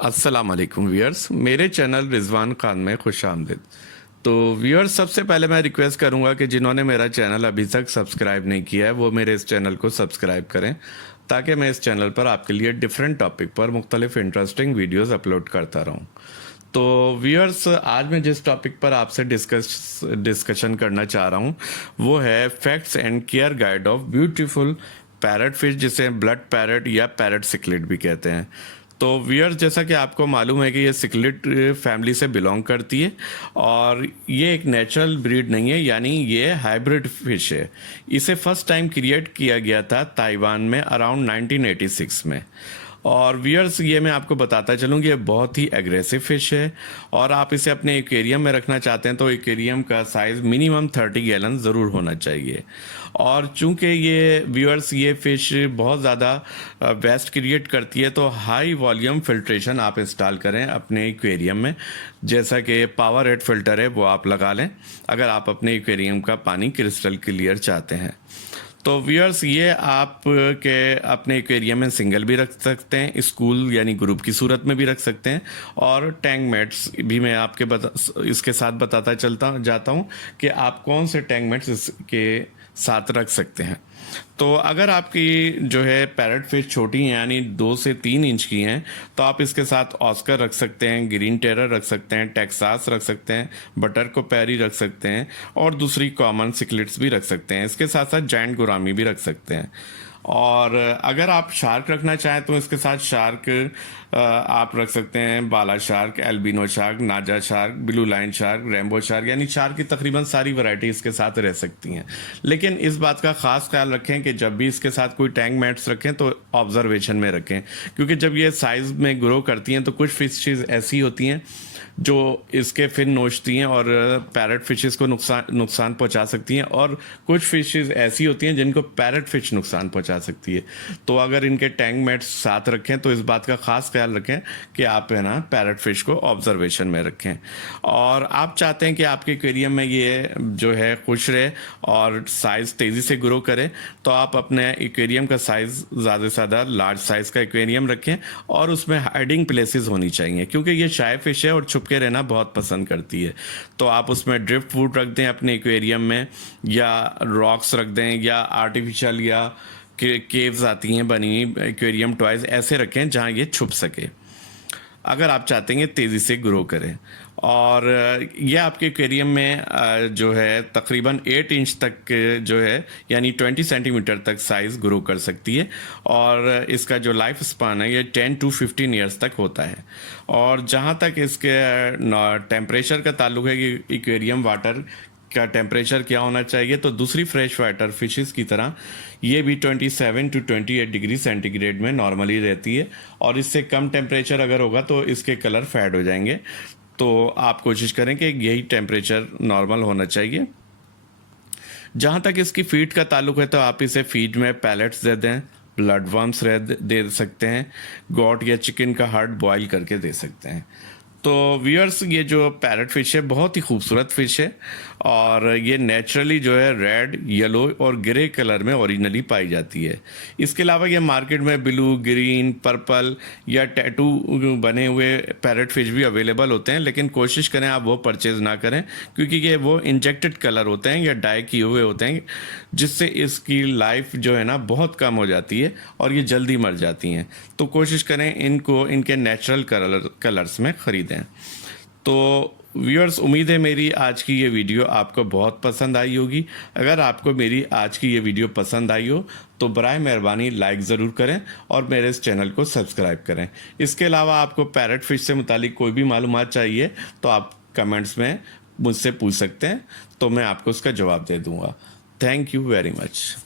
अस्सलाम वालेकुम व्यूअर्स, मेरे चैनल रिजवान खान में खुश आमदीद। तो व्यूअर्स, सबसे पहले मैं रिक्वेस्ट करूंगा कि जिन्होंने मेरा चैनल अभी तक सब्सक्राइब नहीं किया है वो मेरे इस चैनल को सब्सक्राइब करें, ताकि मैं इस चैनल पर आपके लिए डिफरेंट टॉपिक पर मुख्तलिफ इंटरेस्टिंग वीडियोस अपलोड करता रहूं। तो व्यूअर्स, आज मैं जिस टॉपिक पर आपसे डिस्कशन करना चाह रहा हूं वो है facts and care guide of beautiful parrot fish, जिसे ब्लड पैरट या पैरट सिक्लेट भी कहते हैं। तो व्यूअर्स, जैसा कि आपको मालूम है कि ये सिक्लेट फैमिली से बिलोंग करती है और ये एक नेचुरल ब्रीड नहीं है, यानी ये हाइब्रिड फिश है। इसे फर्स्ट टाइम क्रिएट किया गया था ताइवान में अराउंड 1986 में। और व्यूअर्स, ये मैं आपको बताता चलूँ कि ये बहुत ही एग्रेसिव फिश है और आप इसे अपने एक्वेरियम में रखना चाहते हैं तो एक्वेरियम का साइज़ मिनिमम 30 गैलन ज़रूर होना चाहिए। और चूंकि ये व्यूअर्स, ये फ़िश बहुत ज़्यादा वेस्ट क्रिएट करती है, तो हाई वॉल्यूम फिल्ट्रेशन आप इंस्टॉल करें अपने एक्वेरियम में। जैसा कि पावर हेड फिल्टर है वो आप लगा लें अगर आप अपने एक्वेरियम का पानी क्रिस्टल क्लियर चाहते हैं। तो व्यूअर्स, ये आप के अपने एक्वेरियम में सिंगल भी रख सकते हैं, स्कूल यानी ग्रुप की सूरत में भी रख सकते हैं, और टैंक मेट्स भी मैं आपके इसके साथ बताता चलता जाता हूँ कि आप कौन से टैंक मेट्स इसके साथ रख सकते हैं। तो अगर आपकी जो है पैरट फिश छोटी हैं यानी 2 से 3 इंच की हैं, तो आप इसके साथ ऑस्कर रख सकते हैं, ग्रीन टेरर रख सकते हैं, टेक्सास रख सकते हैं, बटर को पैरी रख सकते हैं और दूसरी कॉमन सिक्लेट्स भी रख सकते हैं। इसके साथ साथ जायंट गुरामी भी रख सकते हैं। और अगर आप शार्क रखना चाहें तो इसके साथ शार्क आप रख सकते हैं, बाला शार्क, एल्बिनो शार्क, नाजा shark, blue line shark, rainbow shark, यानी शार्क की तकरीबन सारी वैरायटी इसके साथ रह सकती हैं। लेकिन इस बात का खास ख्याल रखें कि जब भी इसके साथ कोई टैंक मैट्स रखें तो ऑब्जर्वेशन में रखें, क्योंकि जब ये साइज में ग्रो करती हैं तो कुछ फिशेज ऐसी होती हैं जो इसके फिन नोचती हैं और पैरट फिशेस को नुकसान पहुंचा सकती हैं, और कुछ फिशेस ऐसी होती हैं जिनको पैरट फिश नुकसान पहुंचा सकती है। तो अगर इनके टैंक मेट्स साथ रखें तो इस बात का खास ख्याल रखें कि आप है ना पैरट फिश को ऑब्जर्वेशन में रखें। और आप चाहते हैं कि आपके एक्वेरियम में ये जो है खुश रहे और साइज़ तेज़ी से ग्रो करे, तो आप अपने एक्वेरियम का साइज़ ज़्यादा से ज़्यादा लार्ज साइज़ का एक्वेरियम रखें और उसमें हाइडिंग प्लेसेस होनी चाहिए, क्योंकि ये शाय फिश है और छुप के रहना बहुत पसंद करती है। तो आप उसमें ड्रिफ्ट फूड रख दें अपने एक्वेरियम में, या रॉक्स रख दें, या आर्टिफिशियल या केव्स आती हैं बनी एक्वेरियम टॉयज, ऐसे रखें जहां ये छुप सके अगर आप चाहते हैं तेज़ी से ग्रो करें। और ये आपके एक्वेरियम में जो है तकरीबन 8 इंच तक जो है यानी 20 सेंटीमीटर तक साइज़ ग्रो कर सकती है, और इसका जो लाइफ स्पान है ये 10 to 15 ईयर्स तक होता है। और जहाँ तक इसके टेम्परेचर का ताल्लुक है कि एक्वेरियम वाटर का टेम्परेचर क्या होना चाहिए, तो दूसरी फ्रेश वाटर फिशेस की तरह ये भी 27 to 28 डिग्री सेंटीग्रेड में नॉर्मली रहती है, और इससे कम टेम्परेचर अगर होगा तो इसके कलर फेड हो जाएंगे। तो आप कोशिश करें कि यही टेम्परेचर नॉर्मल होना चाहिए। जहाँ तक इसकी फीड का ताल्लुक है तो आप इसे फीड में पैलेट्स दे दें, ब्लड वर्म्स दे सकते हैं, गॉट या चिकन का हार्ट बॉयल करके दे सकते हैं। तो व्यूअर्स, ये जो पैरट फिश है बहुत ही खूबसूरत फिश है और ये नेचुरली जो है रेड, येलो और ग्रे कलर में ओरिजिनली पाई जाती है। इसके अलावा ये मार्केट में ब्लू, ग्रीन, पर्पल या टैटू बने हुए पैरट फिश भी अवेलेबल होते हैं, लेकिन कोशिश करें आप वो परचेज़ ना करें, क्योंकि ये वो इंजेक्टेड कलर होते हैं या डाई किए हुए होते हैं, जिससे इसकी लाइफ जो है ना बहुत कम हो जाती है और ये जल्दी मर जाती हैं। तो कोशिश करें इनको इनके नेचुरल कलर्स में ख़रीदें। तो व्यूअर्स, उम्मीद है मेरी आज की ये वीडियो आपको बहुत पसंद आई होगी। अगर आपको मेरी आज की ये वीडियो पसंद आई हो तो बराए मेहरबानी लाइक ज़रूर करें और मेरे इस चैनल को सब्सक्राइब करें। इसके अलावा आपको पैरट फिश से मुतालिक कोई भी मालूमात चाहिए तो आप कमेंट्स में मुझसे पूछ सकते हैं, तो मैं आपको उसका जवाब दे दूँगा। Thank you very much.